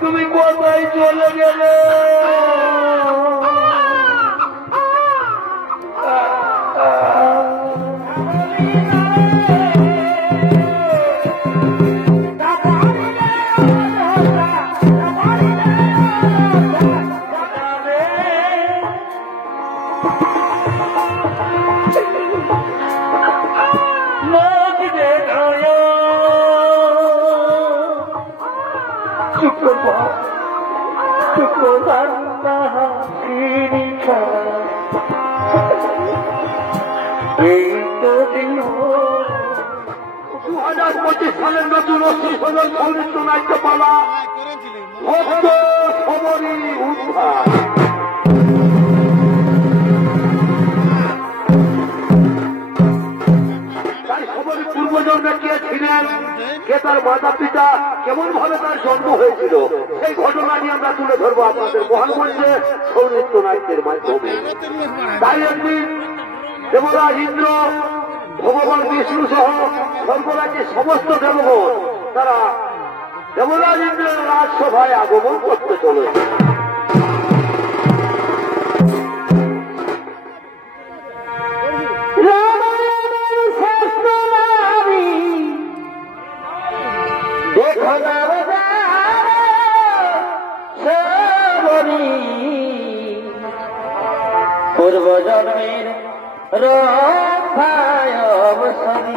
তুমি কোথায় চলে গেলে? সালের নতুন অস্ত্র সৌরিত্র নাট্যপালা ভক্ত খবরই উদ্ধার। তাই খবরের পূর্বজন্মে কে ছিলেন, কে তার মাতা পিতা, কেমন ভাবে তার জন্ম হয়েছিল, সেই ঘটনা নিয়ে আমরা তুলে ধরবো আপনাদের মহান মঞ্চে সৌরিত্র নাট্যের মাধ্যমে। তাই একদিন দেবরাজ ইন্দ্র, ভগবান বিষ্ণু সহ স্বর্গরাজ্যের সমস্ত দেবগণ তারা দেবরাজ ইন্দ্রের রাজসভায় আগমন করতে চলেছে। পূর্বজন্মের রক্ষায় অবসরী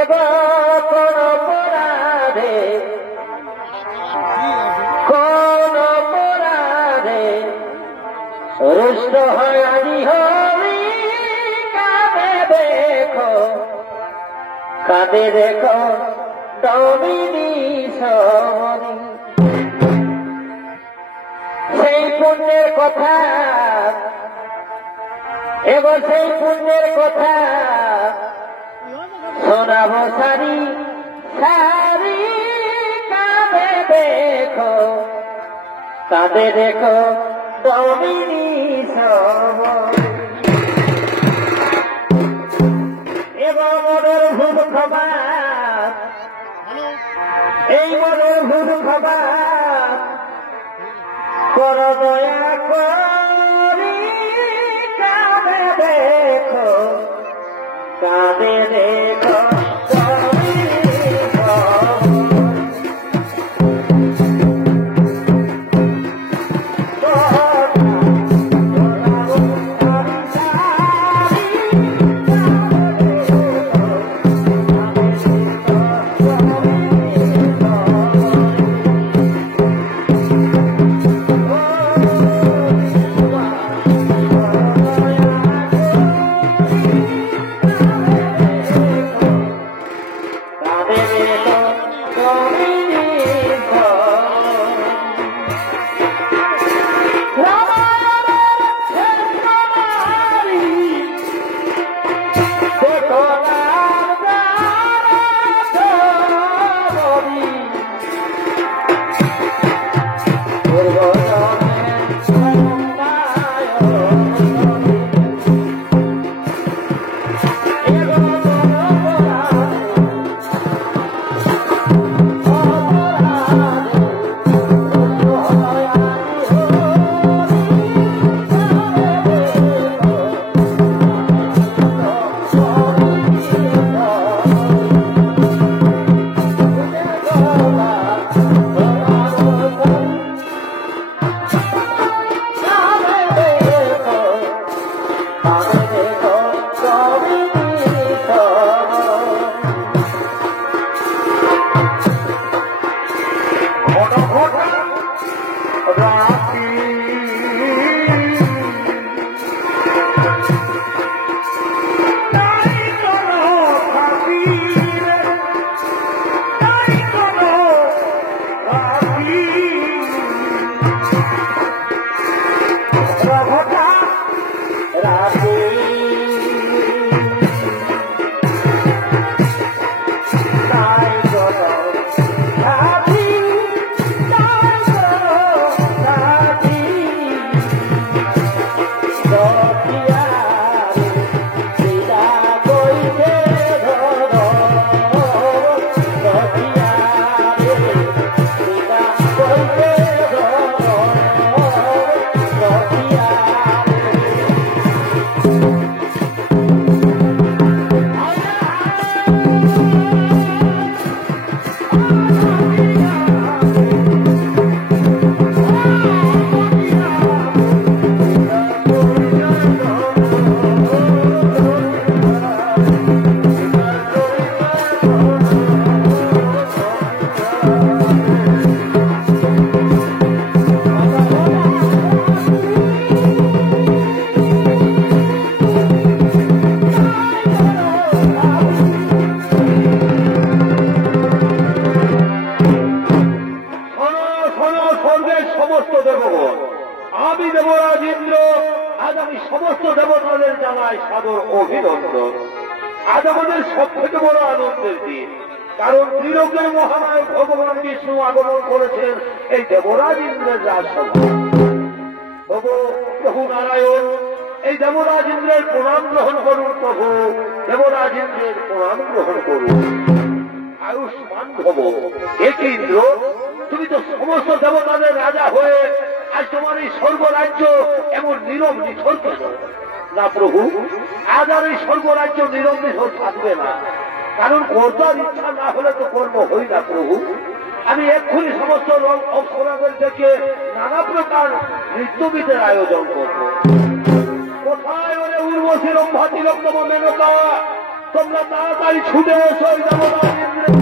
এবার কোন অপরাধে রুষ্ট হয় আনি হরি কাঁদে দেখো দমিনী সরি। সেই পুণ্যের কথা এবার সেই পুণ্যের কথা শোনাবো সারি সারি কাঁদে দেখো দমিনী এবং মনের ভুল খবর এই মনের ভুল খবর কর দয়া করি কাঁদে দেখো Oh দেবরাজ ইন্দ্র, আজ আমি সমস্ত দেবতাদের জানাই সাদর অভিনন্দন। আজ আমাদের সব থেকে বড় আনন্দের দিন, কারণ ত্রিলোকের মহানায়ক ভগবান বিষ্ণু আগমন করেছেন এই দেবরাজ ইন্দ্রের রাজসভায়। প্রভু নারায়ণ, এই দেবরাজ ইন্দ্রের প্রণাম গ্রহণ করুন। প্রভু দেবরাজ ইন্দ্রের প্রণাম গ্রহণ করুন। আয়ুষ্মান ভব। এক ইন্দ্র, তুমি তো সমস্ত দেবতাদের রাজা হয়ে আজ তোমার এই স্বর্গরাজ্য এমন নীরব নিথর কেন? না প্রভু, আজ আর এই স্বর্গরাজ্য নীরব নিথর থাকবে না, কারণ কর্তার ইচ্ছা না হলে তো কর্ম হই না প্রভু। আমি এক্ষুনি সমস্ত অপ্সরাদের থেকে নানা প্রকার নৃত্যগীতের আয়োজন করব। কোথায় ওরে উর্বশী রম্ভা তিলোত্তম মেনকা, তোমরা তাড়াতাড়ি ছুটে এসো দেবরাজ ইন্দ্রের।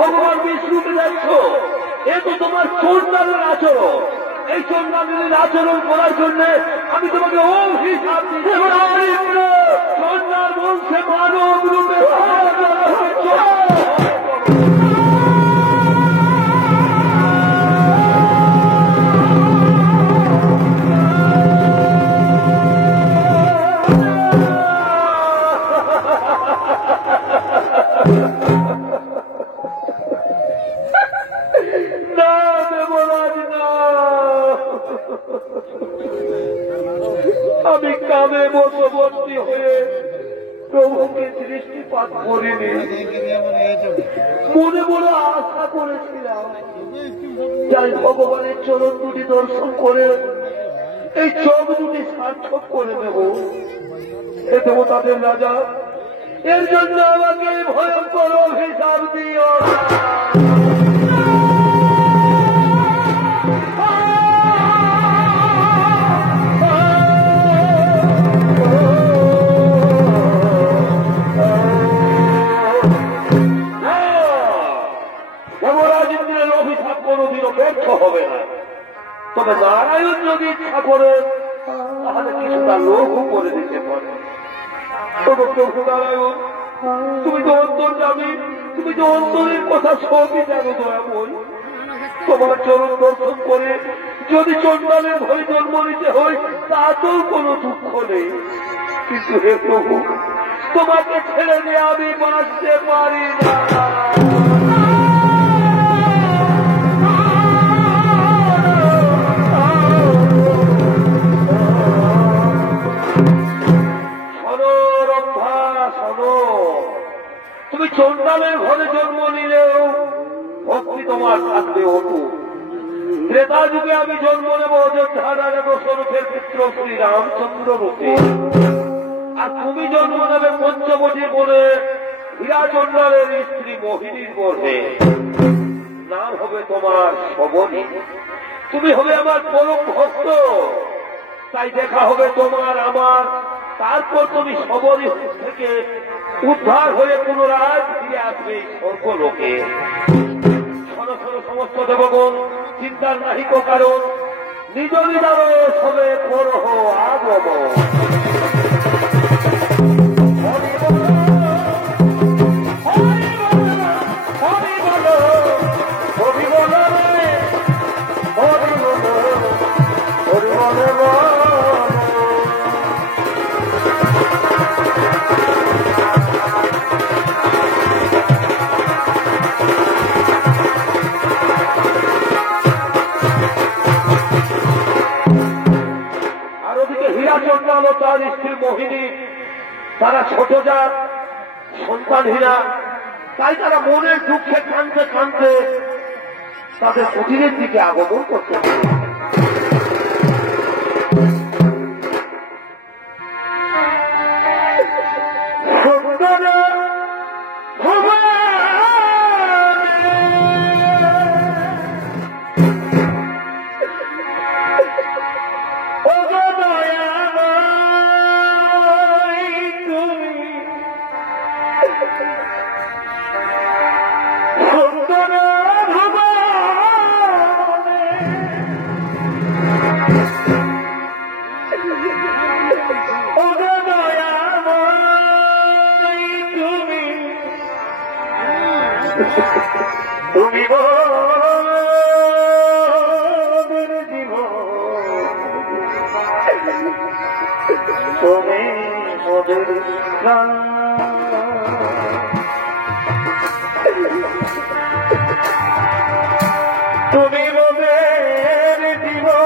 ভগবান বিষ্ণুকে যাচ্ছ, এ তো তোমার চোরদারের আচরণ। এই চোরদারের আচরণ করার জন্য আমি তোমাকে অভিশাপ দিচ্ছি। চোরদার বংশে মানব রূপে আমি কামে মধ্যবর্তী হয়ে প্রভুকে দৃষ্টিপাত করিনি, মনে মনে আশা করেছিলাম যাই ভগবানের চরণ দুটি দর্শন করে এই চোখ দুটি সার্থক করে দেব। এ দেবতাদের রাজা, এর জন্য আমাকে ভয়ঙ্কর অভিশাপ দিও না। অভিশাপ কোনদিনও ব্যর্থ হবে না। তবে নারায়ণ যদি ইচ্ছা করে তাহলে কিছুটা লঘু করে দিতে পারে। প্রভু নারায়ণ, তুমি তো অন্তর্যামী, তুমি তো অন্তরের কথা সবই জানো দয়াময়। তোমার চরণ দর্শন করে যদি চণ্ডালের ভয়ে জন্ম নিতে হয় তাতেও কোনো দুঃখ নেই, কিন্তু হে প্রভু, তোমাকে ছেড়ে দিয়ে আমি বাঁচতে পারি না। তুমি চণ্ডালের ঘরে জন্ম নিলেও ভক্তি তোমার থাকবে হতু। ত্রেতা যুগে আমি জন্ম নেব অযোধ্যা রাজা দশরথের পুত্র শ্রী রামচন্দ্র রূপে, আর তুমি জন্ম নেবে পঞ্চবটী বলে হীরা চণ্ডালের স্ত্রী মোহিনীর গর্ভে। নাম হবে তোমার শবনী। তুমি হবে আমার পরম ভক্ত, তাই দেখা হবে তোমার আমার। তারপর তুমি শবনী থেকে উদ্ধার হয়ে পুনরায় ফিরে আসবে স্বর্গলোকে। শোনো শোনো সমস্ত দেবগণ, চিন্তার নাহিক কারণ, নিজ নিজার সবে করহ আগমন। চণ্ডাল ও তার স্ত্রী মোহিনী তারা ছোট জাত, সন্তানহীনা, তাই তারা মনের দুঃখে কাঁদতে কাঁদতে তাদের কুটিরের দিকে আগমন করতে পারে। তুমি তুমি মোদের প্রাণ, তুমি মোদের জীবন,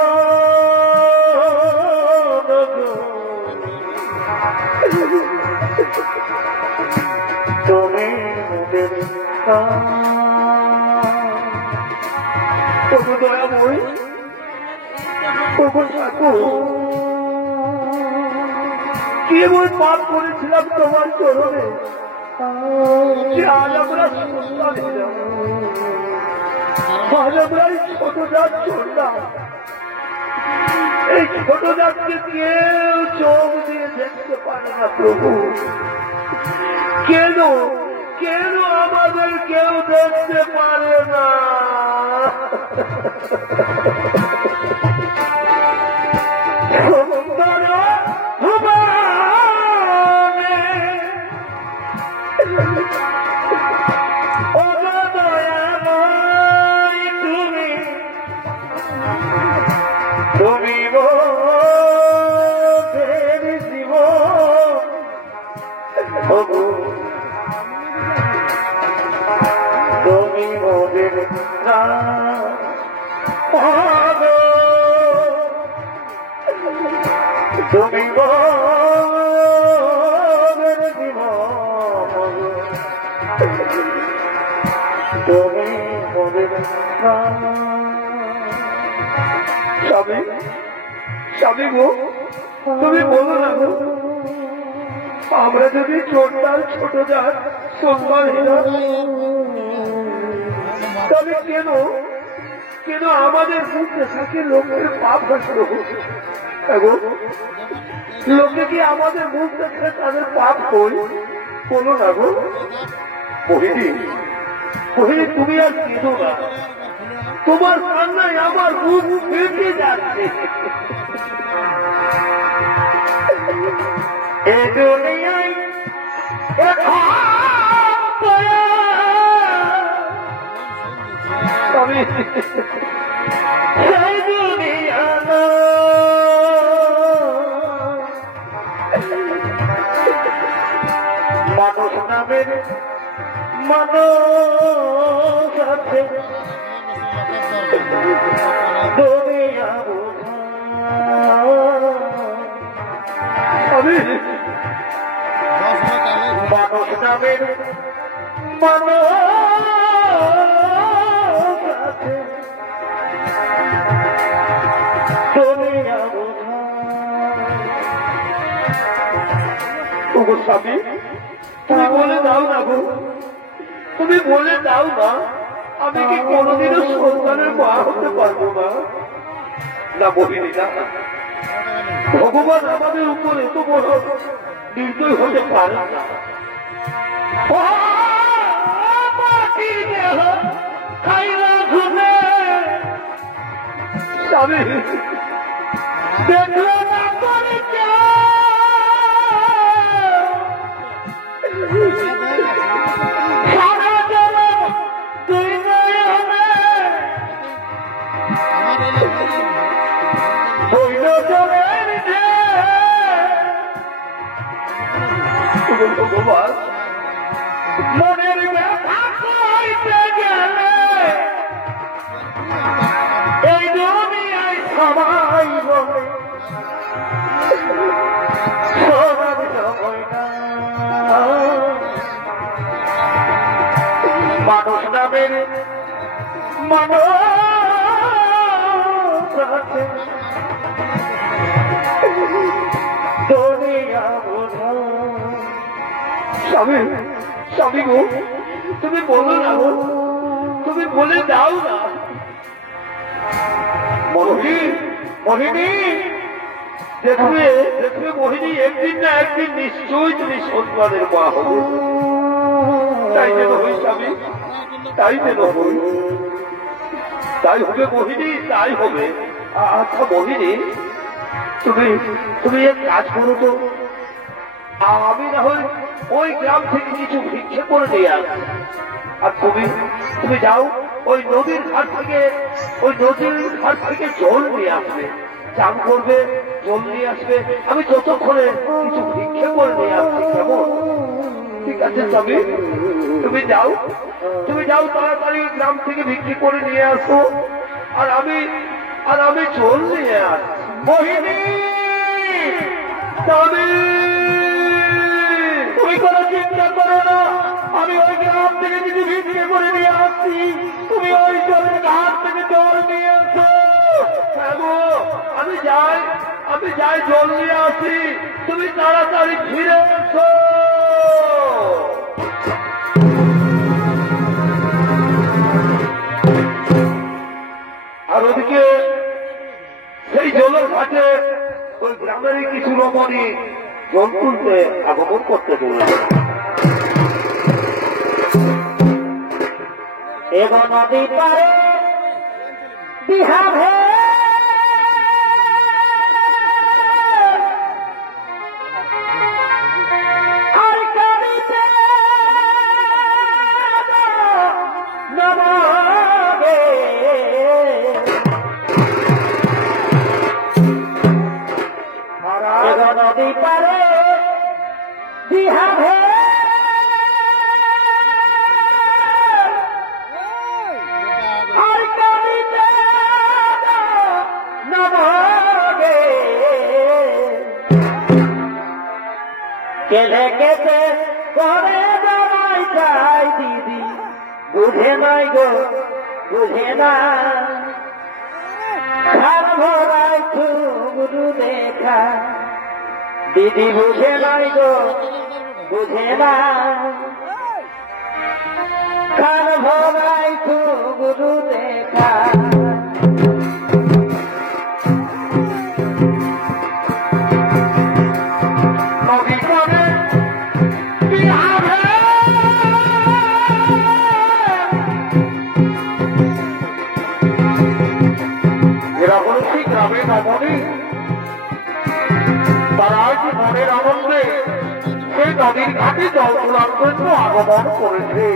তুমি মোদের প্রাণ। প্রভু দয়াময়, প্রভু ঠাকুর, কি এমন পাপ করেছিলাম তোমার চরণে যে আজ আমরা সন্তান ছিলাম, আজ আমরা এই ছোট জাত চন্ডা, এই ছোট জাতকে কেউ চোখ দিয়ে দেখতে পারে না। প্রভু কেন কেন আমাদের কেউ দেখতে পারে না? তুমি মোদের জীবন, তুমি মোদের তুমি মোদের জীবন, স্বামী স্বামী গো, তুমি বলো না গো, আমরা যদি ছোটদার ছোট যার সম্মানহীনা, তবে কেন কেন আমাদের মধ্যে থাকে লোকের পাপ হাসল? লোকে কি আমাদের মুখ দেখে তাদের পাপ কই? বলো না গো মোহিনী, মোহিনী তুমি আর কেঁদো না, তোমার কান্নায় আমার বুক ফেটে যাচ্ছে। এ দুনিয়ায় আমি সেই দুনিয়া মানুষ নামের মানুষ আছে, দুনিয়া আমি মানুষ নামের মানুষ আছে, দুনিয়া স্বামী তুমি বলে দাও না গো, তুমি বলে দাও না, আমি কি কোনদিনও সন্তানের মা হতে পারবো না? না মোহিনী না, ভগবান আমাদের উপরে এত বড় নির্দয় হতে পারে না। স্বামী দেখলো না ভগবান মনের ব্যথা কইতে গেলে এই দুনিয়ায় সবাই বলে সবার সময় না, মানুষ নামের মানুষ আছে, দুনিয়া বোঝা। স্বামী স্বামী গো, তুমি বলো না গো, তুমি বলে দাও না। মোহিনী দেখবে দেখবে মোহিনী, একদিন না একদিন নিশ্চয়ই তুমি সন্তানের মা হবে। তাই যেন হই স্বামী, তাই যেন হই, তাই হবে মোহিনী, তাই হবে। আচ্ছা মোহিনী, তুমি তুমি এক কাজ করো তো, আমি না হয় ওই গ্রাম থেকে কিছু ভিক্ষে করে নিয়ে আসবো, আর তুমি যাও ওই নদীর ঘাট থেকে জল নিয়ে আসবে, চান করবে, জল নিয়ে আসবে, আমি যতক্ষণে কিছু ভিক্ষে করে নিয়ে আসছি। কেমন? ঠিক আছে স্বামী, তুমি যাও তাড়াতাড়ি গ্রাম থেকে ভিক্ষে করে নিয়ে আসো, আর আমি জল নিয়ে আসছি। মোহিনী তুমি কোনো চিন্তা করো না, আমি ওই গ্রাম থেকে কিছু ভিক্ষে করে নিয়ে আসছি, তুমি ওই জলের ঘাট থেকে জল নিয়ে আসো। আমি যাই জল নিয়ে আসি, তুমি তাড়াতাড়ি ফিরে এসো। আর ওদিকে সেই জলের ঘাটে ওই গ্রামের কিছু রমণী জল তুলতে আগমন করতে চলে। এগো নদী পারে বিহাভে আর কাঁদিতে নমাবে, এগো নদী পারে বিহাভে কেলে কেটে করে জামাই চাই দিদি, বুঝে নাই গো বুঝে না খান ভরাই গুরু দেখা দিদি বুঝে নাই গো বুঝে না খান ভরাই গুরু দেখা তারা মনের আনন্দে সেই নদীর ঘাটে জল তোলার জন্য আগমন করেছে।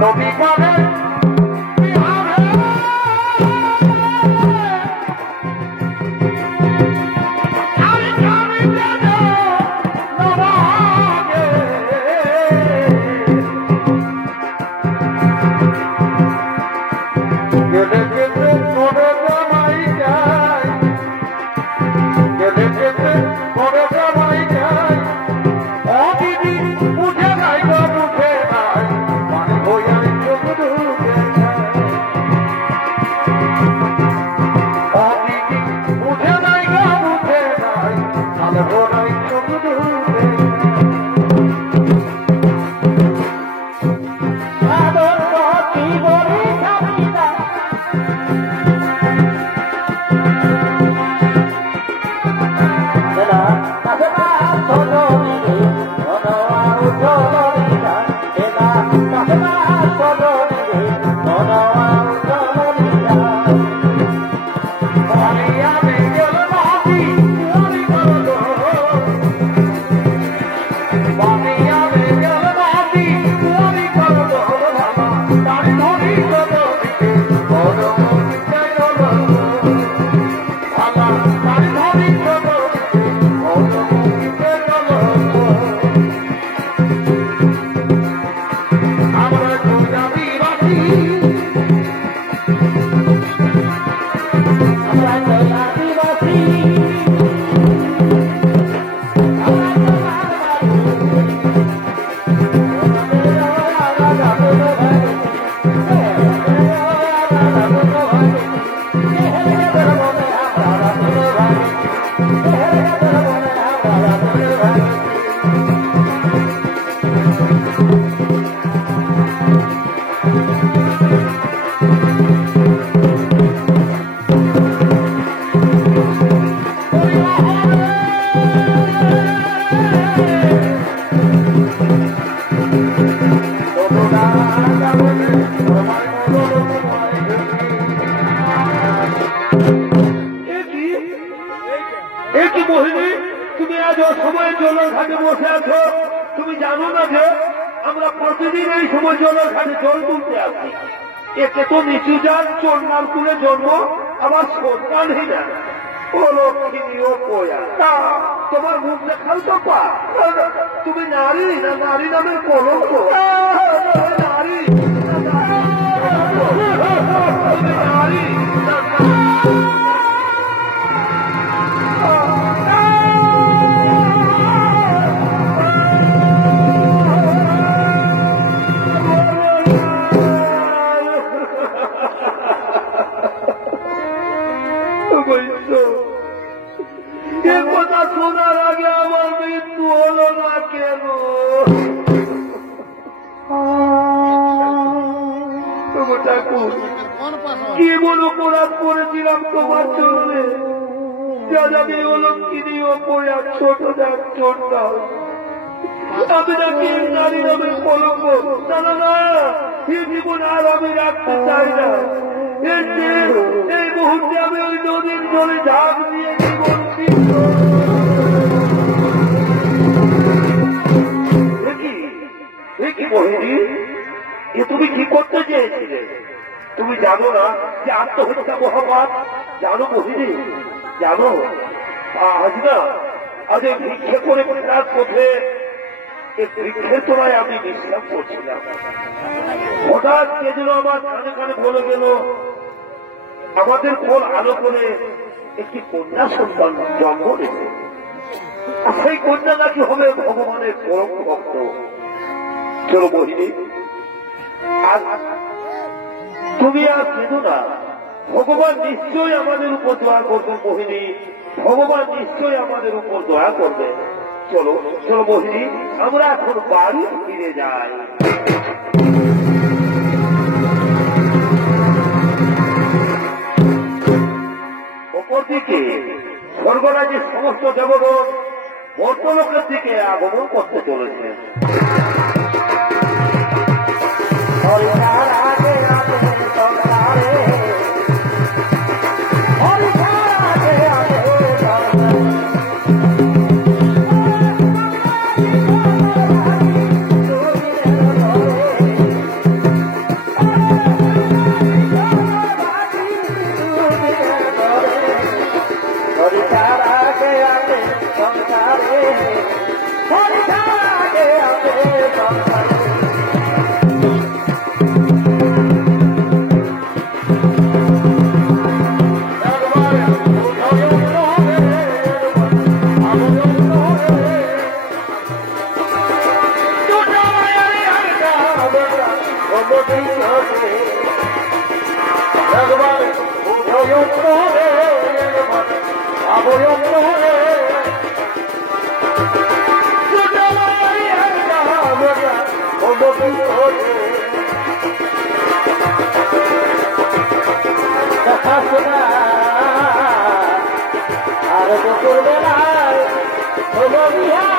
নদী পারে তুমি আজ অসময়ে জলের ঘাটে বসে আছো, তুমি জানো না যে আমরা প্রতিদিন এই সময় জলের ঘাটে জল তুলতে আসি। একে তো নিচু যান চন্ডাল কুলে জন্ম, আবার সন্তানই না। ও লক্ষ্মী ও পোয়া, তোমার মুখ দেখাল তো পা। তুমি নারী না নারী নামের কলঙ্ক? নারী নারী এ কথা শোনার আগে আমার মৃত্যু হলো না কেন? ঠাকুর, কি এমন অপরাধ করেছিলাম তোমার চরণে যার আমি অলক্ষিনীও পড়ে আর ছোট যাক ছোটটা? আমি নাকি নারী নামের কলঙ্ক? না না না, এই জীবন আর আমি রাখতে চাই না। এই মুহূর্তে আমি ওই নদীর জলে ঝাঁপ দিয়ে জীবন কি বহিনী, এ তুমি কি করতে চেয়েছিলে? তুমি জানো না যে আত্মহত্যা মহাপাপ? জানো বহিনী, জানো? আজ না, আজ এই ভিক্ষে করে তার পথে এই বৃক্ষের তোলায় আমি বিশ্বাস করছিলাম। হঠাৎ কে যেন আমার কানে কানে বলে গেল আমাদের কোল আলো করে একটি কন্যা সন্তান জন্ম নেবে, সেই কন্যা নাকি হবে ভগবানের পরম ভক্ত। চলো বহিনী, তুমি আর কেঁদো না, ভগবান নিশ্চয়ই আমাদের উপর দয়া করবে মোহিনী, ভগবান নিশ্চয়ই আমাদের উপর দয়া করবে। চলো চলো মোহিনী, আমরা এখন বাড়ি ফিরে যাই। অপরদিকে স্বর্গরাজ্যের সমস্ত দেবগণ মর্তলোকের দিকে আগমন করতে চলেছে। আর দুপুর বেলায় হলো বিহার।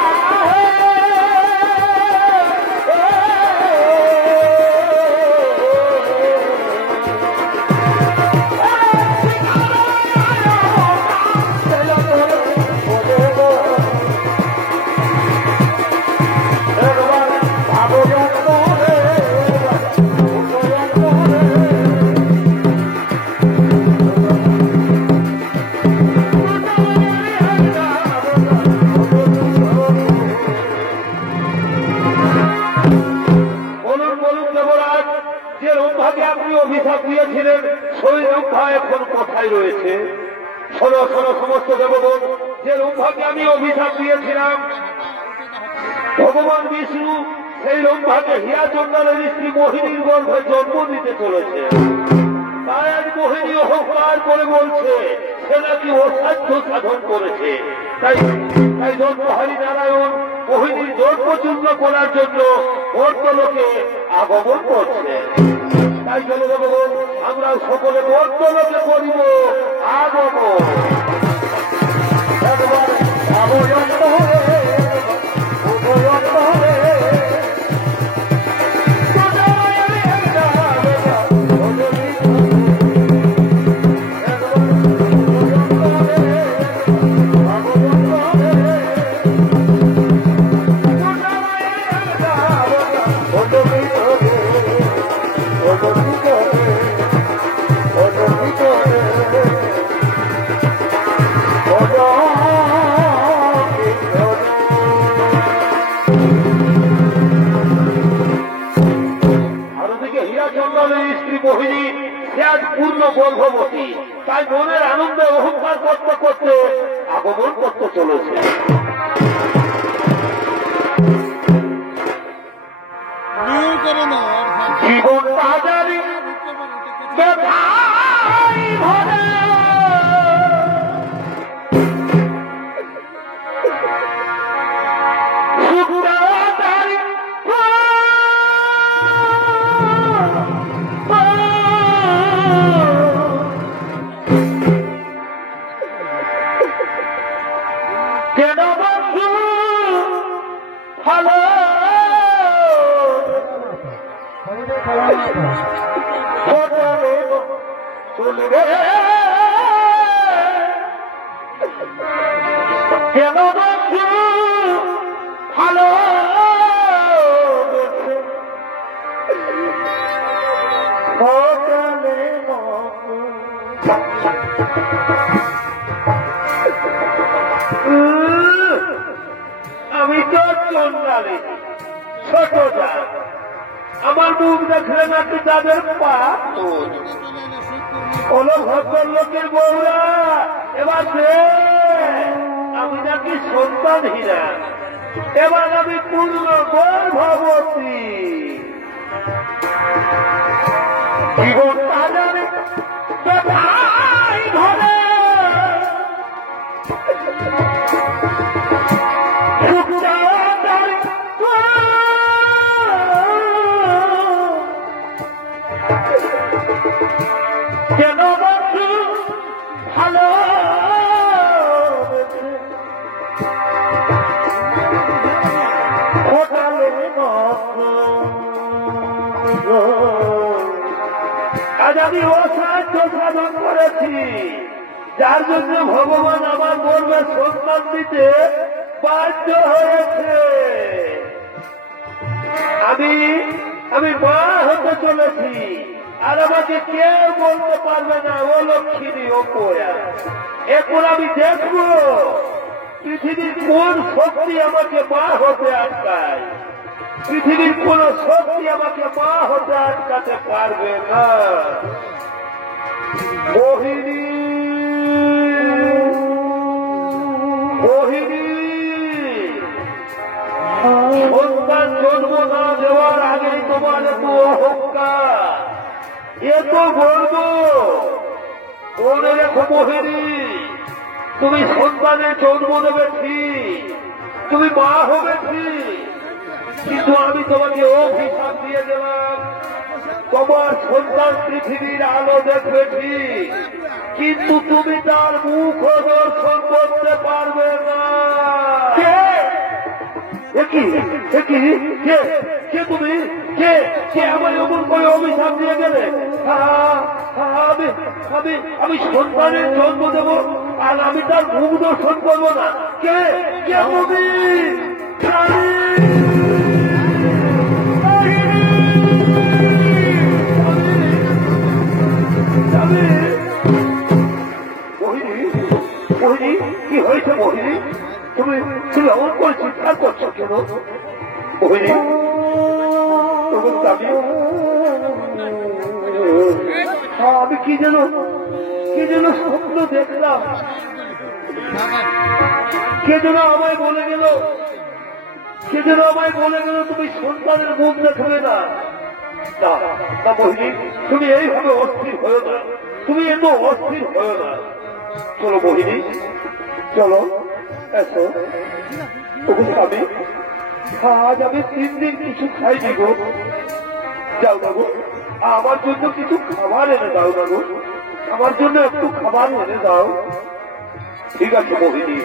অভিশাপ দিয়েছিলেন সেই রূপা এখন কোথায় রয়েছে? শোনো শোনো সমস্ত দেবগণ, যে রূপাকে আমি অভিশাপ দিয়েছিলাম ভগবান বিষ্ণু সেই রূপাকে হিয়া চন্দ্রের স্ত্রী মোহিনীর গর্ভে জন্ম দিতে চলেছে। তাই আজ মোহিনী অহংকার করে বলছে সে নাকি অসাধ্য সাধন করেছে। তাই তাই হরি নারায়ণ মোহিনীর জন্মচূর্ণ করার জন্য মর্তলোকে আগমন করছে। তাই চলে দেবগণ, আমরা সকলে মর্তলোকে করিব আগমন। একবার আবয়ন্ত হয়ে উভয়ন্ত হয়ে মোহিনী সে আজ পূর্ণ গর্ভবতী, তাই মনের আনন্দে অহংকার করতে করতে আগমন করতে চলেছে। জীবন বাজারে কেন বন্ধু ভালো আমি তো চন্দ্রালে ছোট যা, আমার মুখ দেখলে নাকি তাদের পা কোনো ভদ্রলোকের বউরা এবার আমি নাকি সন্তানহীনা, এবার আমি পূর্ণ গর্ভবতী। জীবন বাজারে কোথায় ঘরে কেন বন্ধু ভালো আজ আমি অসাধ্য সাধন করেছি, যার জন্য ভগবান আমার গর্বে সন্তান দিতে বাধ্য হয়েছে। আমি মা হতে চলেছি, আর আমাকে কেউ বলতে পারবে না ও লক্ষ্মী ও পোয়া। এরপর আমি দেখব পৃথিবীর কোন শক্তি আমাকে মা হতে আটকায়। পৃথিবীর কোন শক্তি আমাকে মা হতে আটকাতে পারবে না। মোহিনী, মোহিনী, সন্তান জন্ম না দেওয়ার আগেই তোমার এত অহংকার, এত গর্ব। মনে রেখো মোহিনী, তুমি সন্তানের জন্ম দেবে ঠিক, তুমি মা হবে ঠিক, কিন্তু আমি তোমাকে অভিশাপ দিয়ে দিলাম। তোমার সন্তান পৃথিবীর আলো দেখবে ঠিক, কিন্তু তুমি তার মুখ দর্শন করতে পারবে না। কে তুমি? কে আমার এমন করে অভিশাপ দিয়ে গেলে? আমি সন্তানের জন্ম দেব আর আমি তার মুখ দর্শন করবো না? কে তুমি? মোহিনী, কি হয়েছে মোহিনী? তুমি এমন করে চিৎকার করছো কেন মোহিনী? আমি কি যেন স্বপ্ন দেখলাম, কে যেন আমায় বলে গেল তুমি সন্তানের মুখ দেখবে না। মোহিনী, তুমি এইভাবে অস্থির হয়ে না, তুমি এত অস্থির হয়ে না। চলো মোহিনী, চলো, এসো। স্বামী, আজ আমি 3 দিন কিছু খাইনি গো। যাও না গো, আমার জন্য কিছু খাবার এনে দাও না গো, আমার জন্য একটু খাবার এনে দাও। ঠিক আছে মোহিনী,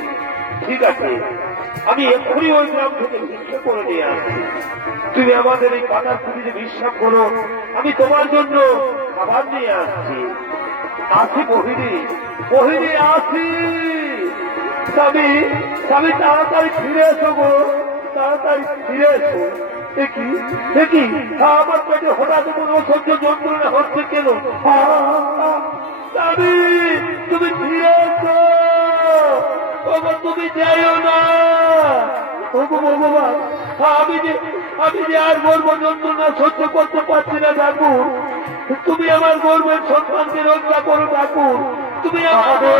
ঠিক আছে, আমি এক্ষুনি ওই গ্রাম থেকে ভিক্ষা করে নিয়ে আসছি। তুমি আমাদের এই পাতার পুকুরে বিশ্বাস করো, আমি তোমার জন্য খাবার নিয়ে আসছি। আসি মোহিনী, মোহিনী আসি। স্বামী, তাড়াতাড়ি ফিরে এসো গো, তাড়াতাড়ি ফিরে এসো। দেখি আমার পেটে হঠাৎ কোনো অসহ্য যন্ত্রণা হচ্ছে কেন? স্বামী, তুমি ফিরে এসো, তুমি যাইও না। ভগবান, আমি যে আর গর্ব যন্ত্রণা সহ্য করতে পারছি না ঠাকুর, তুমি আমার গর্বের সন্তানকে রক্ষা করো ঠাকুর, তুমি আমাদের।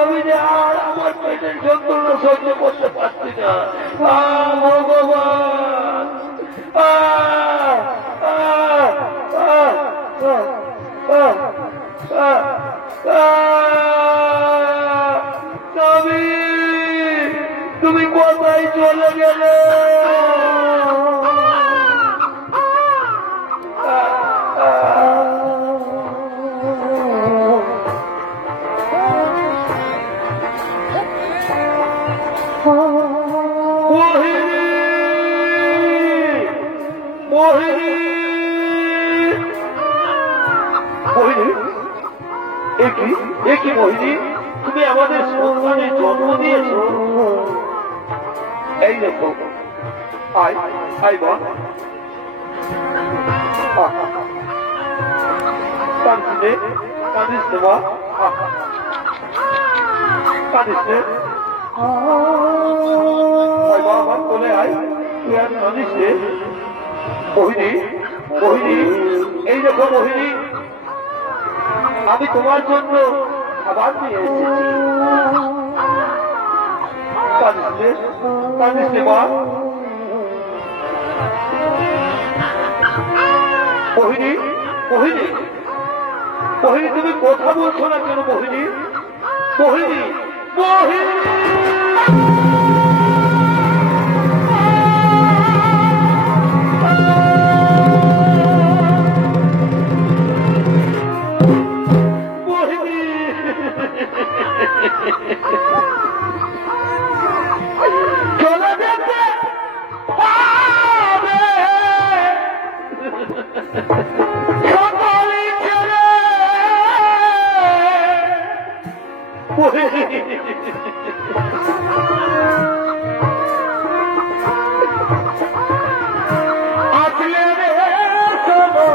আমি যে আর আমার পেটের যন্ত্রণা সহ্য করতে পারছি না। ভগবান, তুমি কোথায় চলে গেলে? মোহিনী, তুমি আমাদের সন্তানের জন্ম দিয়েছ, এই দেখো আয় আয় বল কাঁদিস নে মা কাঁদিস নে বাবা চলে আয় তুই আর কাঁদিস নে মোহিনী মোহিনী এই দেখো মোহিনী আমি তোমার জন্য খাবার নিয়ে এসেছি কাঁদিস নে মা মোহিনী মোহিনী মোহিনী তুমি কথা বলছো না কেন মোহিনী মোহিনী মোহিনী চলে যেতে হবে সকলে ছেড়ে আসলে রে শোনো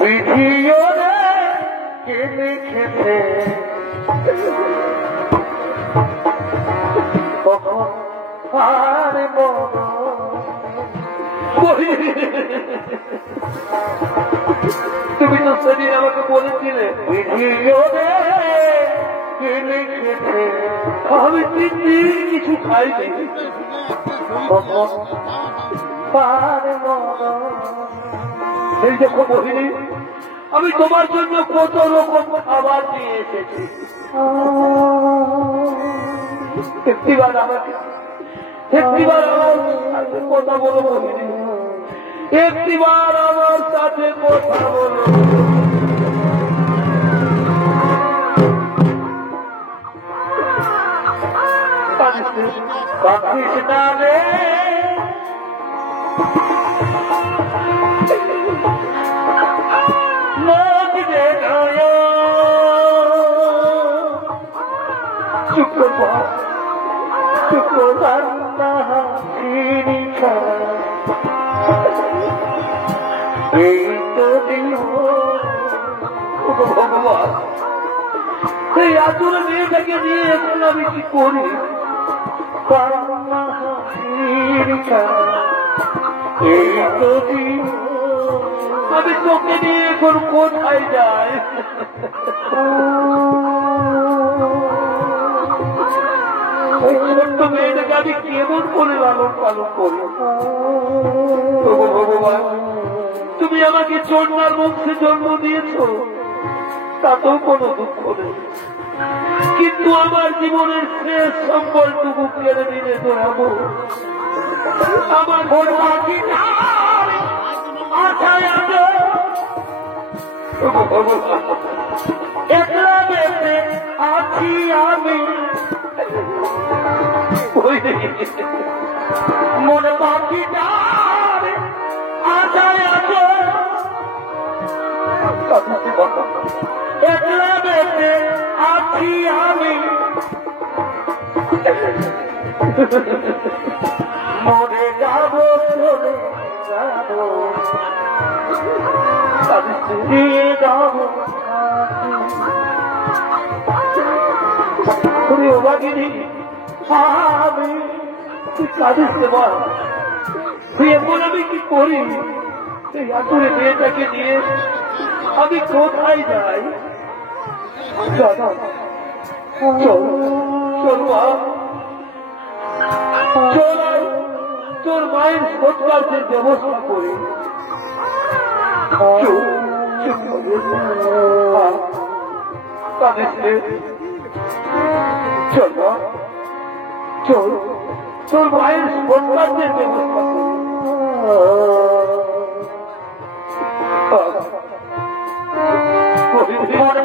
বিধিও রে কে লিখেছে কখন পারব তুমি তো সেদিন আমাকে বলেছিলে বিধিও রে কে লিখেছে আমি 3 দিন কিছু খাইনি কখন পারব এই দেখো মোহিনী আমি তোমার জন্য কত রকম খাবার নিয়ে এসেছি একটিবার আমার সাথে কথা বলো মোহিনী একটিবার আমার সাথে কথা বলো কাঁদিস না রে এই তো দিন ভগবান সেই আতুর মেয়েটাকে নিয়ে এখন আমি কি করি এই তো দিন আমি তোকে নিয়ে এখন কোথায় যাই ছোট্ট মেয়েটাকে আমি কেমন করে লালন পালন করি ভগবান তুমি আমাকে চন্ডার বংশে জন্ম দিয়েছ তাতেও কোনো দুঃখ নেই কিন্তু আমার জীবনের শেষ সম্বলটুকু কেড়ে দিলে দোয়াবো আমার ভোর পাখি একলা বেঁচে আছি আমি মনে পাখিটার আশায় আছে একলা বেঁচে আছি আমি মনে যাব চলে যাব দিয়ে যাব তুমি ওবাগিনি আমি কাঁদিস বল তুই এমন আমি কি করি এই আতুরে মেয়েটাকে নিয়ে আমি কোথায় যাই তোর মায়ের সৎকার্যের ব্যবস্থা করি চল চল তোর মায়ের সৎকার্যের ব্যবস্থা করি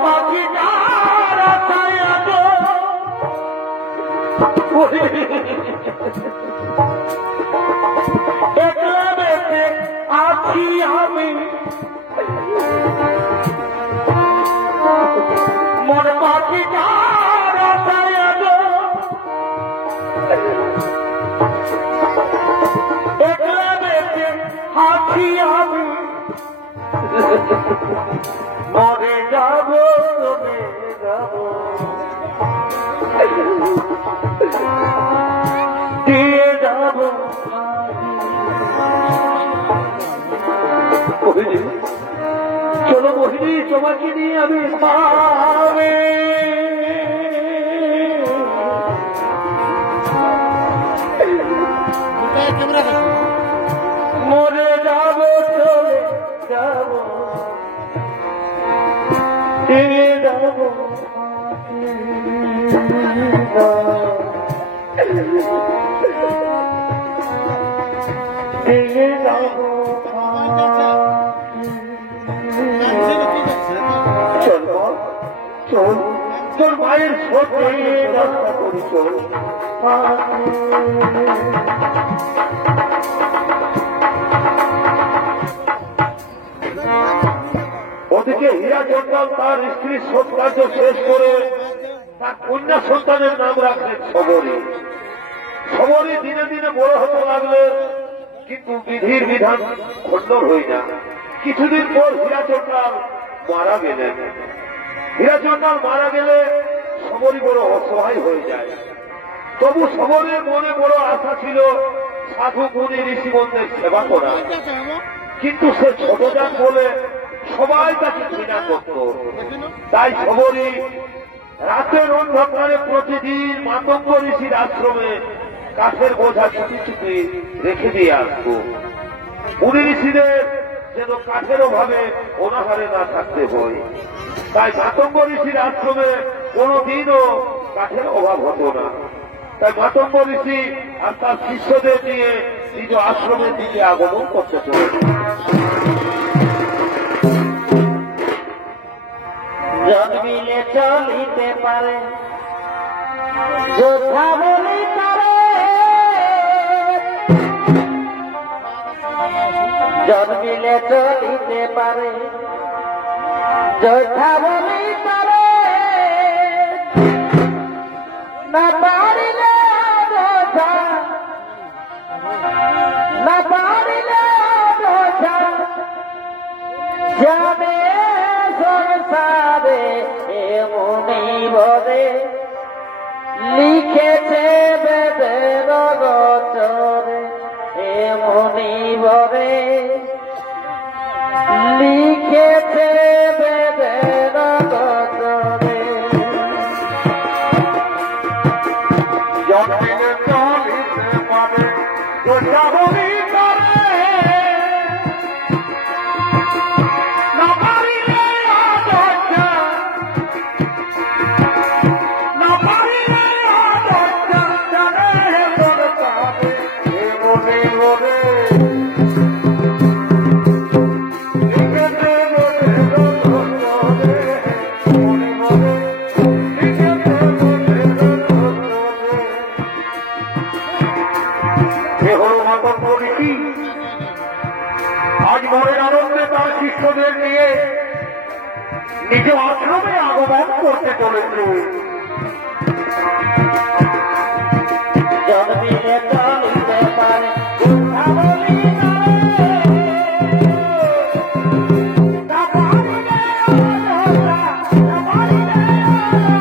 পাখি একলা বেঁচে আছি আমি মন পাখি হাতি আমি মরে যাব দিয়ে যাব মোহিনী চলো মোহিনী তোমাকে নিয়ে আমি পাবে মরে যাব চলে যাব দিয়ে যাব দিয়ে যাব চল তোর মায়ের ছোটে রাস্তা করি চল ওদিকে হীরা জন্ডাল তার স্ত্রীর সৎকার্য শেষ করে তার কন্যা সন্তানের নাম রাখলেন সবরী। সবরী দিনে দিনে বড় হতে লাগলে কিন্তু বিধির বিধান খণ্ডন হয়ে না। কিছুদিন পর হীরা জন্ডাল মারা গেলেন। হীরা জন্ডাল মারা গেলে সবরী বড় অসহায় হয়ে যায়। তবু সবরের মনে বড় আশা ছিল সাধু গুণী ঋষিগণদের সেবা করা, কিন্তু সে ছোট জাত বলে সবাই তাকে ঘৃণা করত। তাই সবরী রাতের অন্ধকারে প্রতিদিন মাতঙ্গ ঋষির আশ্রমে কাঠের বোঝা ছুটি ছুটি রেখে দিয়ে আসত। মুনি ঋষিদের যেন কাঠের অভাবে অনাহারে না থাকতে হয়, তাই মাতঙ্গ ঋষির আশ্রমে কোনদিনও কাঠের অভাব হতো না। তাই মাতঙ্গ ঋষি আর তার শিষ্যদের নিয়ে নিজ আশ্রমের দিকে আগমন করতে চলেছে। জন্মিলে চলিতে পারে যোদ্ধা বলি তারে, জন্মিলে চলিতে পারে যোদ্ধা বলি তারে, না পারিলে বোঝা, না পারিলে বোঝা যাবে সংসারে এমনি বলে লিখেছে বেদের রচনে, এমনি বলে লিখেছে বেদের রচনে। জন্মিলে চলিতে পারে যোদ্ধা বলি তারে, না পারিলে অযোধ্যা, না পারিলে অযোধ্যা জানে দরকারে এমনি বলে লিখেছে বেদের রচনে, এমনি বলে লিখেছে বেদের রচনে। এ হল মাতঙ্গ ঋষি। আজ মনের আনন্দে তার শিষ্যদের নিয়ে নিজ আশ্রমে আগমন করতে চলেছে। জন্মিলে চলিতে পারে যোদ্ধা বলি তারে, না পারিলে অযোধ্যা, না পারিলে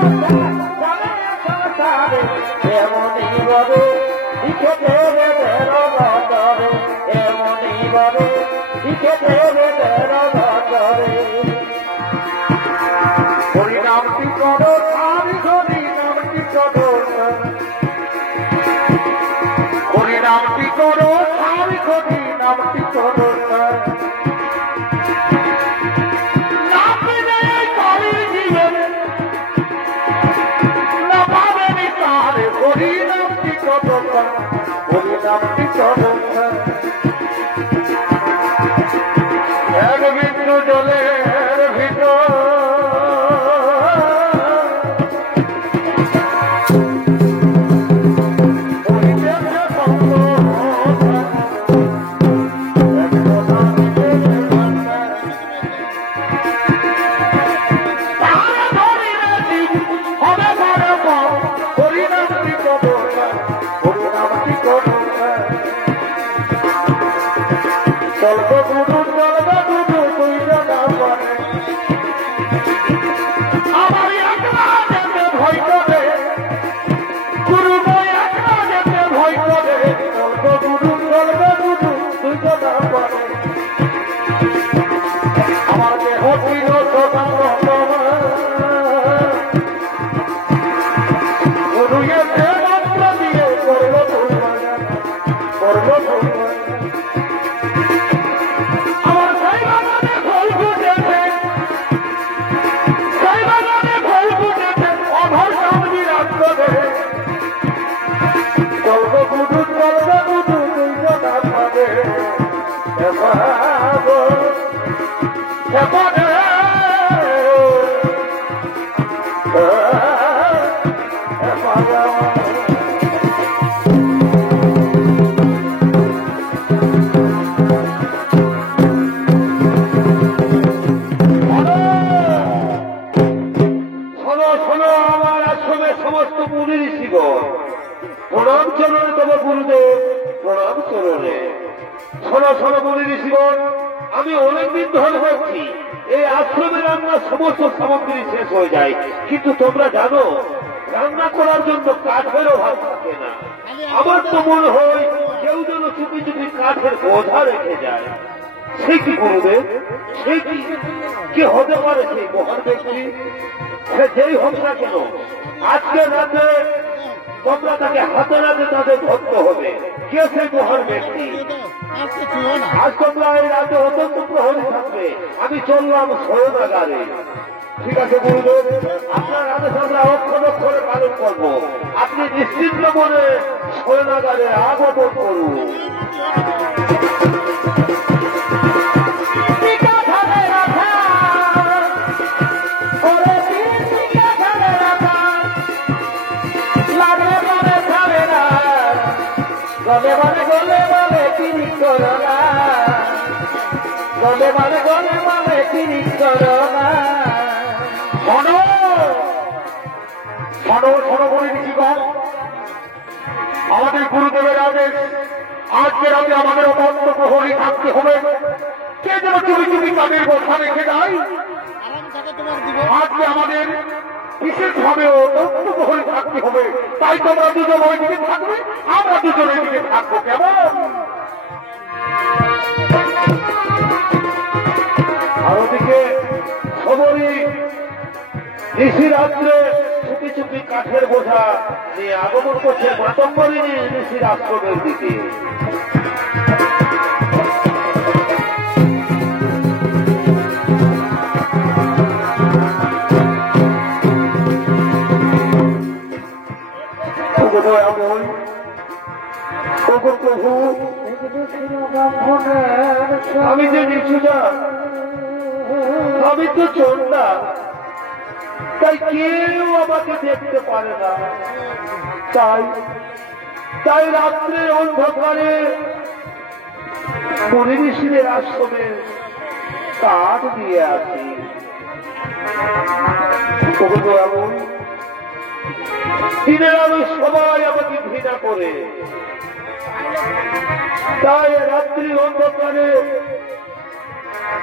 অযোধ্যা যাবে সংসারে এমনি বলে লিখেছে বেদের রচনে, এমনি বলে লিখেছে বেদের রচনে। হরিনামটি করো স্বামী, হরিনামটি করো, হরিনামটি করো স্বামী, হরিনামটি করো। নামে করি জীবন না পাবেনি তারে, হরিনামটি করো, হরিনামটি করো। এক বিন্দু জলের ভিতর চলবো গুরু তুই না পারে আমার একলা যেতে ভয় করে গুরু নয় একলা যেতে ভয় করে চলবো গুরু তুই না পারে আমার দেহ ছিল গুরু এসে মন্ত্র দিয়ে করলো সমস্ত মুনি ঋষিগণ প্রণাম চরণে তবে গুরুদেব প্রণাম চরণে। শোনো মুনি ঋষিগণ, আমি অনেকদিন ধরে বলছি এই আশ্রমে রান্নার সমস্ত সামগ্রী শেষ হয়ে যায়, কিন্তু তোমরা জানো রান্না করার জন্য কাঠের অভাব থাকে না। আমার তো মনে হয় কেউ যেন চুপি চুপি কাঠের বোঝা রেখে যায়। সে কি গুরুদেব, সে কি কে হতে পারে সেই মহান ব্যক্তি? সে যেই হোক না কেন, আজকে রাতে তোমরা তাকে হাতে রাতে তাদের ধরতে হবে। কে সেই মহান ব্যক্তি? আজ তোমরা এই রাতে অত্যন্ত প্রহরী থাকবে। আমি চললাম শয়নাগারে। ঠিক আছে গুরুদেব, আপনার আদেশ আমরা অক্ষর অক্ষরে পালন করবো। আপনি নিশ্চিন্ত মনে শয়নাগারে আগমন করুন। গলে বলে তিনি করোনা, গলে বলে তিনি করোনা। শোনো বলে দিচ্ছি গণ, আমাদের গুরুদেবের আদেশ আজকে রাতে আমাদের অত্যন্ত প্রহরী থাকতে হবে। কে যেন চুপি তাদের বসা রেখে দেয়। আজকে আমাদের বিশেষভাবে অত্যন্ত প্রহরী থাকতে হবে। তাই তোমরা দুজন ওই দিকে থাকবে, আমরা দুজন ওই দিকে থাকবো। কেমন? আর ওদিকে সবরই ঋষি রাত্রে চুপি চুপি কাঠের বোঝা নিয়ে আগমন করছে মাতঙ্গরিনী ঋষির আশ্রমের দিকে। আমি যে নিচুটা, আমি তো চোর না, তাই কেউ আমাকে দেখতে পারে না। তাই রাত্রে অন্ধকারে মুনি ঋষিদের আশ্রমে কাঠ দিয়ে আসি। দিনের আলো সবাই আমাকে ঘৃণা করে, তাই রাত্রি অন্ধকারে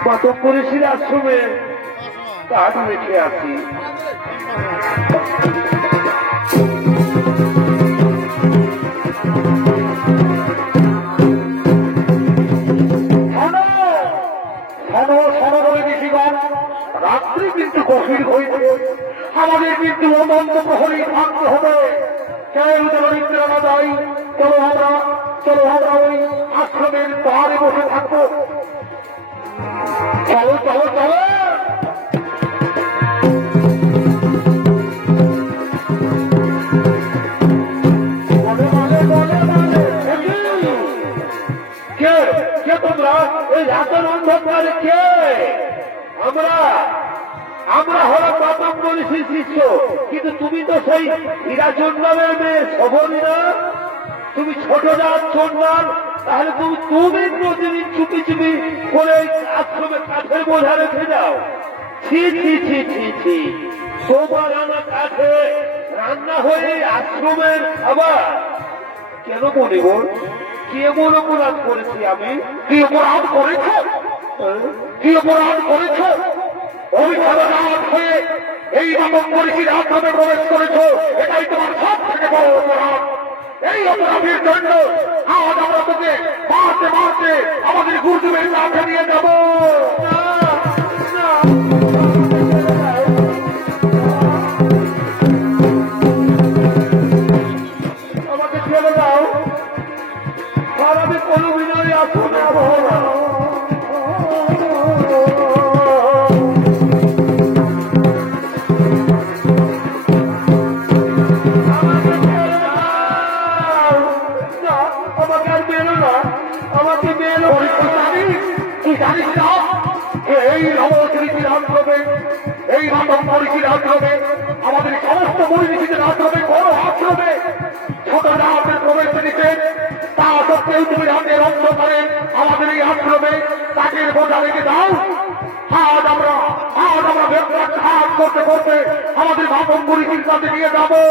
মাতঙ্গ ঋষির আশ্রমে কাঠ রেখে আসি। রাত্রি কিন্তু গভীর হয়েছে, আমাদের কিন্তু অনন্ত প্রহরী থাকতে হবে। কেউ যেন নিদ্রা না যায়। চলো আমরা ওই আশ্রমের পাহাড়ে বসে থাকবো। চলো কে তোমরা ওই রাতের অন্ধকারে? কে? আমরা হলো মাতঙ্গ ঋষির শিষ্য, কিন্তু তুমি তো সেই হীরাচন্দ্রের মেয়ে সবরী না? তুমি ছোট জাত চন্দ্রাল, তাহলে তুমি প্রতিদিন চুপি করে আশ্রমে কাঠের বোঝা রেখে যাও। ছি তোমার আমার কাছে রান্না হয়ে আশ্রমের খাবার কেন বলিব? কি এমন অপরাধ করেছি আমি? কি অপরাধ করেছ? কি অপরাধ করেছ? অভিশাপ হয়ে এই রকম পরিচিত আশ্রমে প্রবেশ করেছ, এটাই তোমার সব থেকে বড় অপরাধ। এই অপরাধের জন্য আজ আমরা তোকে মারতে মারতে আমাদের গুরুদেবের কাছে নিয়ে যাব। আমাকে ছেড়ে দাও, আর আমি কোনো বিনয় আশ্রমে যাবো না। এই নবকৃতির আশ্রমে, এই রকম পরিচিত আশ্রমে, আমাদের সমস্ত পরিচিতের আশ্রমে, বড় আশ্রমে ছোটরা আপনার প্রবেশ দিতে, তা সত্ত্বেও তুমি হাতের অন্ধকারে আমাদের এই আশ্রমে তাকের বোঝা রেখে দাও। আজ আমরা ব্যবহার করতে করতে আমাদের ভাবন পরিচিত কাছে নিয়ে যাবো।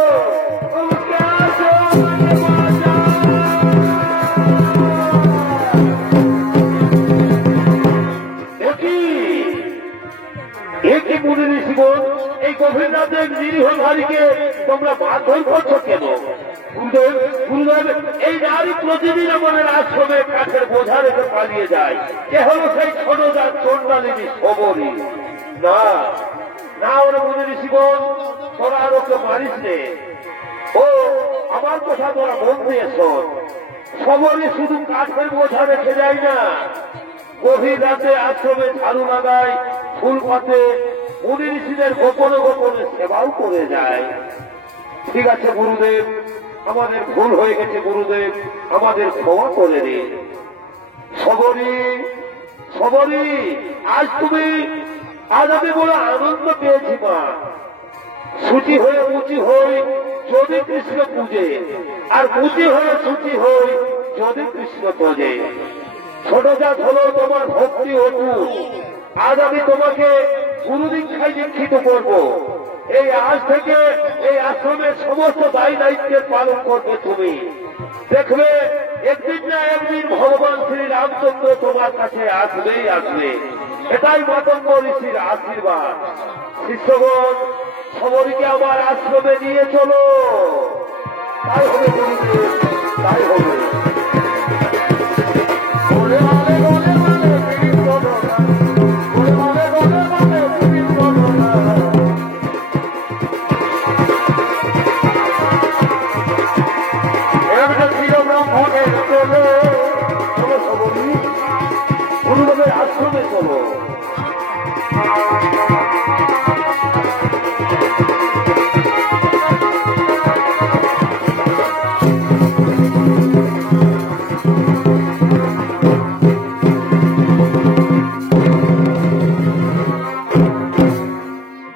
এই গভীর রাতে নিরীহ নারীকে তোমরা মারধর করছো কেন? গুরুদেব, এই নারী প্রতিদিন আমাদের আশ্রমে কাঠের বোঝা রেখে পালিয়ে যায়। কে হলো সেই ছোট যার চন্ডালিনী সবরী? না না, ওরা মনে ঋষিগণ, তোরা আর ওকে মারিস নে। ও আমার কথা তোরা মন দিয়ে শোন। সবরী শুধু কাঠের বোঝা রেখে যায় না, গভীর রাতে আশ্রমে ঝাড়ু লাগায়, ফুল পাতে, মুনি ঋষিদের গোপনে গোপনে সেবাও করে যায়। ঠিক আছে গুরুদেব, আমাদের ভুল হয়ে গেছে গুরুদেব, আমাদের ক্ষমা করে দিন। সবরী, সবরী, আজ আমি বড় আনন্দ পেয়েছি মা। সুচি হয়ে মুচি হই যদি কৃষ্ণ পূজে, আর মুচি হয়ে সুচি হই যদি কৃষ্ণ পূজে। ছোট জাত হলো তোমার ভক্তি অটুট। আজ আমি তোমাকে গুরু দীক্ষায় দীক্ষিত করব। এই আজ থেকে এই আশ্রমের সমস্ত দায়ী দায়িত্বের পালন করবে তুমি। দেখবে একদিন না একদিন ভগবান শ্রী রামচন্দ্র তোমার কাছে আসবেই আসবে। এটাই মাতঙ্গ ঋষির আশীর্বাদ। শিষ্যগণ, সবরীকে আমার আশ্রমে নিয়ে চলো। তাই হবে গুরুদেব, তাই হবে। গুরুদেবের আশ্রমে চলো।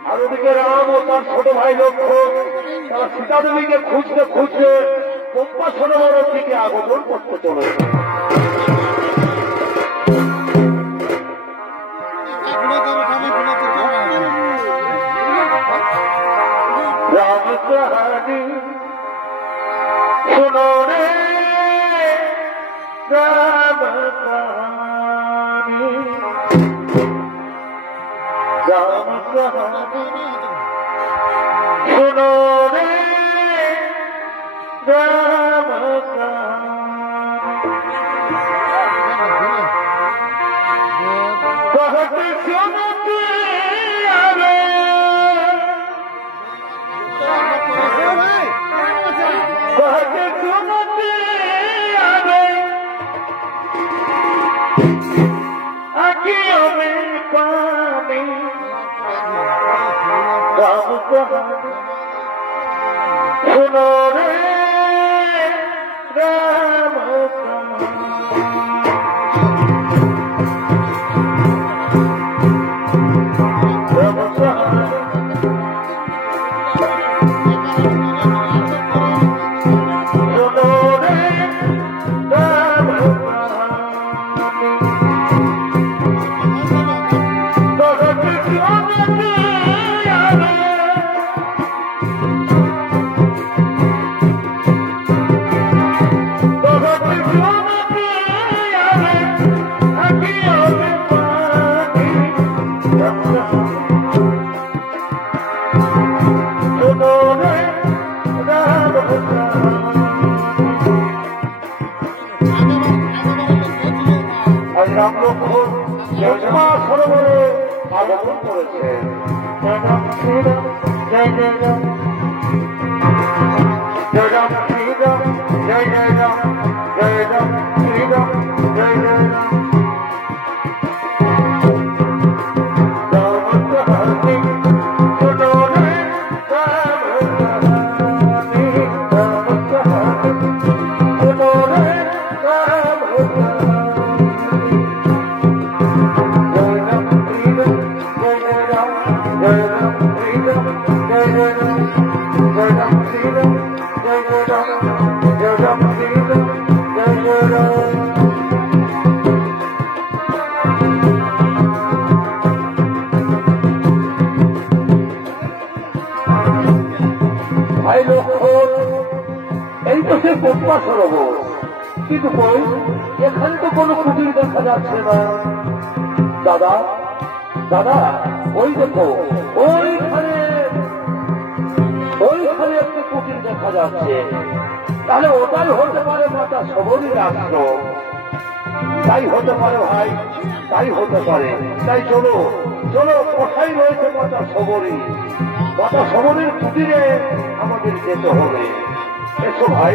আর ওদিকে রাম ও তার ছোট ভাই লক্ষ্মণ তারা সীতা দেবীকে খুঁজতে খুঁজতে পম্পা সরোবরের দিকে আগমন করতে চলেছে। রাম কাহানি শোনো রে, রাম কাহানি, রাম কাহানি শোনো রে, রাম कहते सुनते आवे, कहते सुनते आवे, आँखियों में पानी, राम कहानी सुनो रे, राम कहानी। লক্ষণ মা সরোবরে আগমন করেছে। জয় রাম শ্রীরাম জয় জয় রাম, জয় রাম শ্রীরাম জয় জয় রাম, জয় রাম শ্রীরাম জয় জয় রাম। এই তো সে পদ্মা সরোবর, কিন্তু এখানে তো কোনো কুটির দেখা যাচ্ছে না। দাদা দাদা, ওই দেখো, ওইখানে একটি কুটির দেখা যাচ্ছে। তাহলে ওটাই হতে পারে মাতা সবরীর আশ্রম। তাই হতে পারে ভাই, তাই হতে পারে। তাই চলো চলো, কোথায় রয়েছে মাতা সবরী? মাতা সবরীর কুটিরে আমাদের যেতে হবে। এসো ভাই।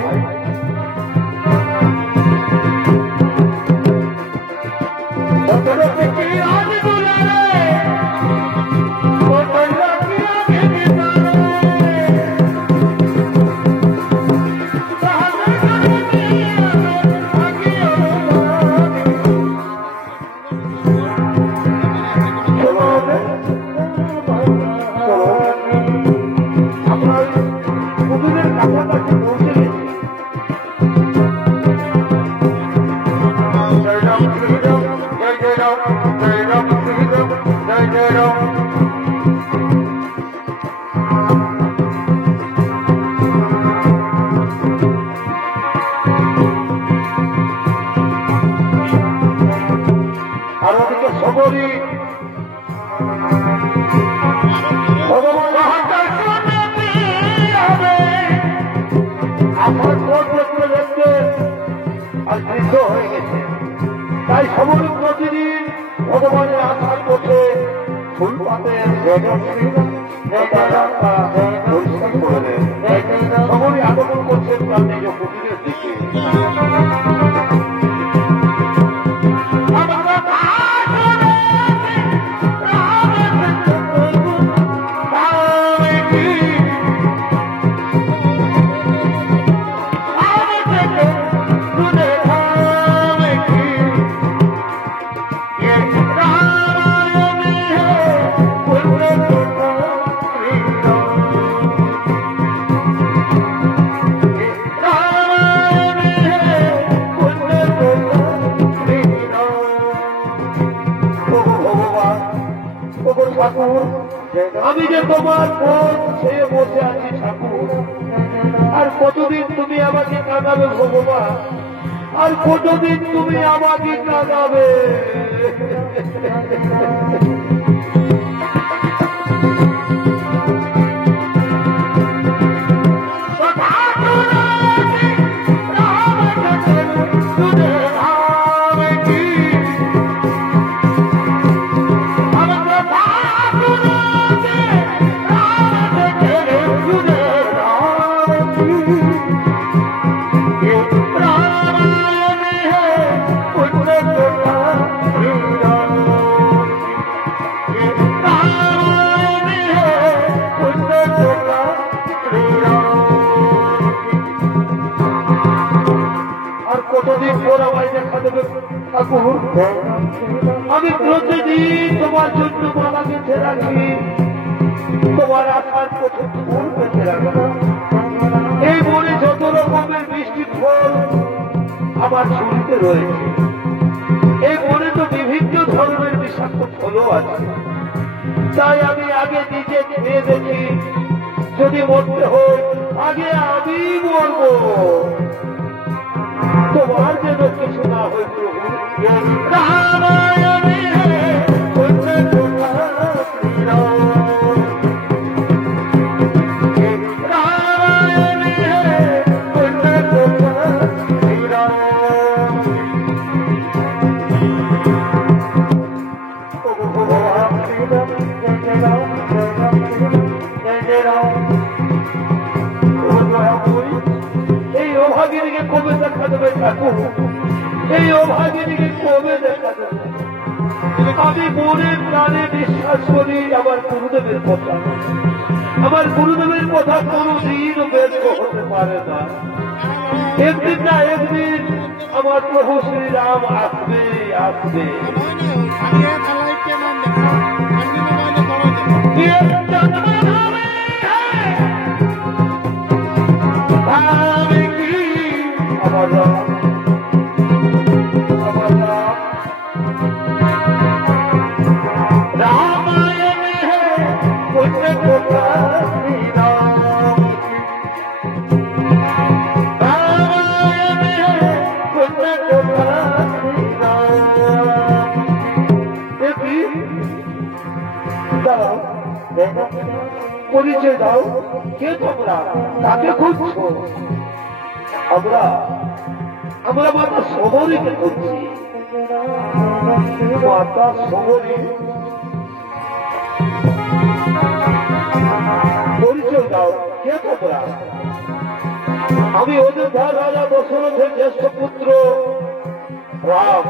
তাই সবরী প্রতিদিন ভগবানের আশার পথে ফুল পাতে পরিষ্কার করে দেন। সবরী আগমন করছেন তার নিজ কুটিরের দিকে। আমি যে তোমার পথ ছেড়ে বসে আছি ঠাকুর, আর কতদিন তুমি আমাকে কাঁদাবে ভগবান? আর কতদিন তুমি আমাকে কাঁদাবে? আমি প্রতিদিন তোমার জন্য মালা গেঁথে রাখি, তোমার আশার পথে ফুল পেতে রাখি। এই বনে যত রকমের মিষ্টি ফল আমার ঝুড়িতে রয়েছে। এই বনে তো বিভিন্ন ধরনের বিষাক্ত ফলও আছে। তাই আমি আগে নিজে খেয়ে দেখি, যদি মরতে হয় আগে আমি মরব, তোমার যেন কিছু না হয় প্রভু। আমি মনে প্রাণে বিশ্বাস করি আমার গুরুদেবের কথা। আমার গুরুদেবের কথা কোনদিন ব্যর্থ হতে পারে না। একদিন না একদিন আমার প্রভু শ্রীরাম আসবে আসবে। আমার রাম, আমার রাম, रामायण है पुण्य कथा श्री राम की। रामायण है पुण्य कथा श्री राम की। দাও পরিচয় দাও, কে তোমরা, কাকে খুঁজছো? আমরা আমরা মাতা সবরীকে খুঁজছি। মাতা সবরী, পরিচয় দাও, কে তোমরা? আমি অযোধ্যা রাজা দশরথের জ্যেষ্ঠ পুত্র রাম,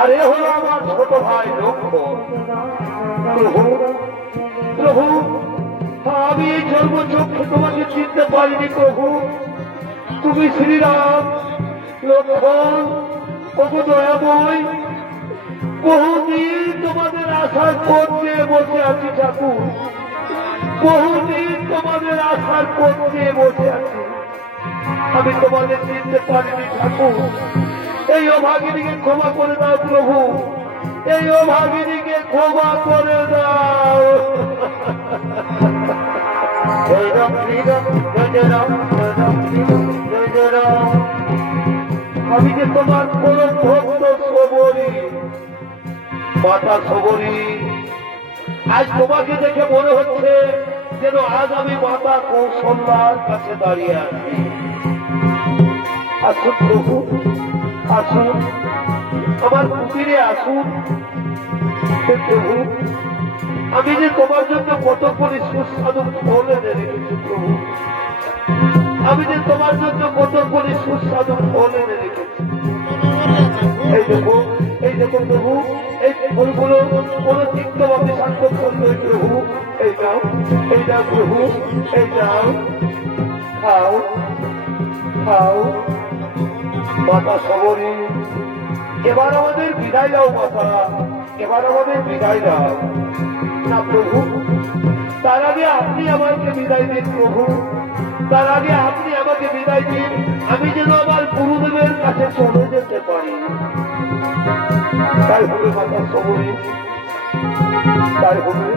আর এ হল আমার ছোট ভাই লক্ষ্মণ। প্রভু প্রভু, আমি এই জন্মচক্ষে তোমাকে চিনতে পারিনি প্রভু। তুমি শ্রীরাম, লক্ষ্মণ, প্রভু দয়াময়। বহুদিন তোমাদের আশার পথ নিয়ে বসে আছি ঠাকুর, বহুদিন তোমাদের আশার পথ নিয়ে বসে আছি। আমি তোমাদের চিনতে পারিনি ঠাকুর। এই অভাগিনীকে ক্ষমা করে দাও প্রভু, এই অভাগিনীকে ক্ষমা করে দাও। জয় রাম শ্রী রাম, জয় রাম, জয় রাম শ্রী রাম, জয় রাম। আমি যে তোমার পরম ভক্ত সবরী, মাতা সবরী। আজ তোমাকে দেখে মনে হচ্ছে যেন আজ আমি মাতা কৌশল্যার কাছে দাঁড়িয়ে আছি। আসুন প্রভু, আসুন, আমার কুটিরে আসুন। প্রভু, আমি যে তোমার জন্য কত করে সুস্বাদু ফল এনে রেখেছি প্রভু, আমি যে তোমার জন্য কত করে সুস্বাদু ফল এনে রেখেছি। এই দেখো, এই দেখো প্রভু, এই ফলগুলো কোন চিত্ত আমি শান্ত করলো প্রভু। এই নাও, এই নাও প্রভু, এই নাও, খাও খাও। মাতা সবরী, এবার আমাদের বিদায় দাও মাতা, এবার আমাদের বিদায় দাও। না প্রভু, তার আগে আপনি আমাকে বিদায় দিন প্রভু, তার আগে আপনি আমাকে বিদায় দিন। আমি যেন আমার গুরুদেবের কাছে চলে যেতে পারি। তাই হবে মাতা সবরী, তাই হবে।